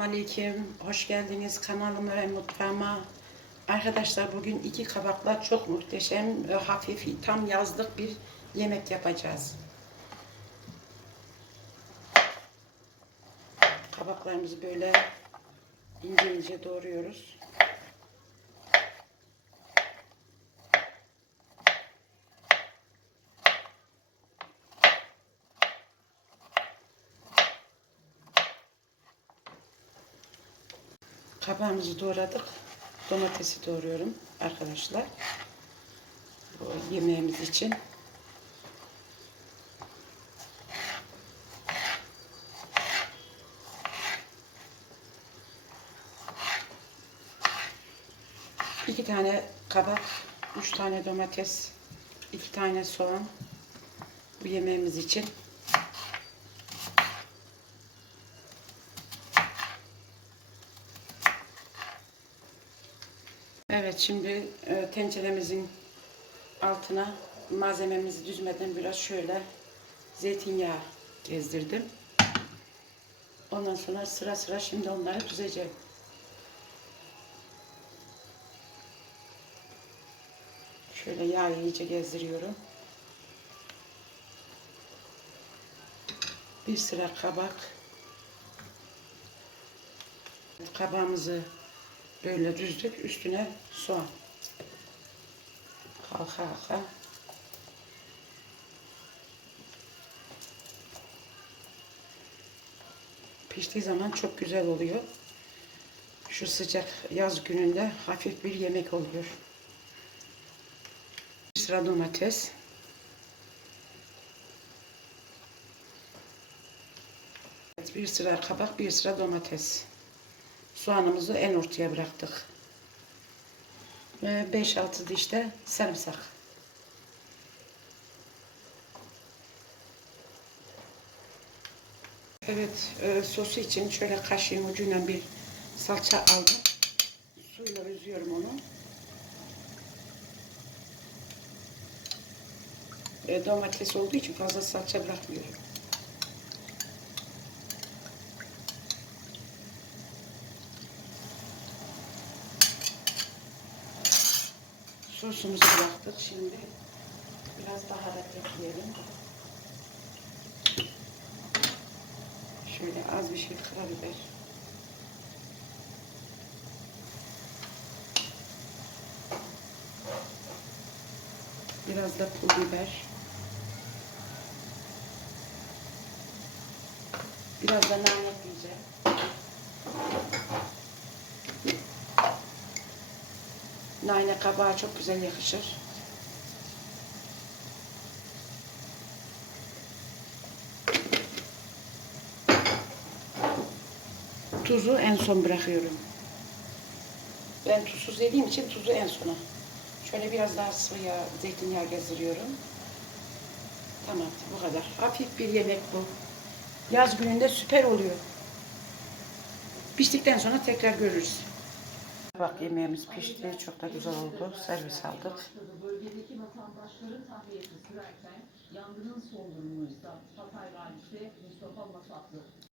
Selamünaleyküm. Hoş geldiniz kanalıma ve mutfağıma. Arkadaşlar bugün iki kabakla çok muhteşem, ve hafif, tam yazlık bir yemek yapacağız. Kabaklarımızı böyle ince ince doğruyoruz. Kabağımızı doğradık. Domatesi doğruyorum arkadaşlar. Bu yemeğimiz için. İki tane kabak, üç tane domates, iki tane soğan bu yemeğimiz için. Evet şimdi e, tenceremizin altına malzememizi düzmeden biraz şöyle zeytinyağı gezdirdim. Ondan sonra sıra sıra şimdi onları düzeceğim. Şöyle yağ iyice gezdiriyorum. Bir sıra kabak. Kabağımızı böyle düzdük. Üstüne soğan. Halka halka. Piştiği zaman çok güzel oluyor. Şu sıcak yaz gününde hafif bir yemek oluyor. Sıra domates. Bir sıra kabak, bir sıra domates. Soğanımızı en ortaya bıraktık. Ve 5-6 diş de sarımsak. Evet, e, sosu için şöyle kaşığın ucuyla bir salça aldım. Suyla üzüyorum onu. E, domates olduğu için fazla salça bırakmıyorum. Sosumuzu bıraktık. Şimdi biraz baharat ekleyelim. Şöyle az bir şey karabiber. Biraz da pul biber. Biraz da nane ekleyeceğim. Nane kabağa çok güzel yakışır. Tuzu en son bırakıyorum. Ben tuzsuz yediğim için tuzu en sona. Şöyle biraz daha sıvı yağ, zeytinyağı gezdiriyorum. Tamam, bu kadar. Hafif bir yemek bu. Yaz gününde süper oluyor. Piştikten sonra tekrar görürüz. Bak yemeğimiz pişti. Çok da güzel oldu. Servis aldık. Bölgedeki vatandaşların tahliyesi sürerken yangının sorumluysa Hatay valisi Mustafa Masatlı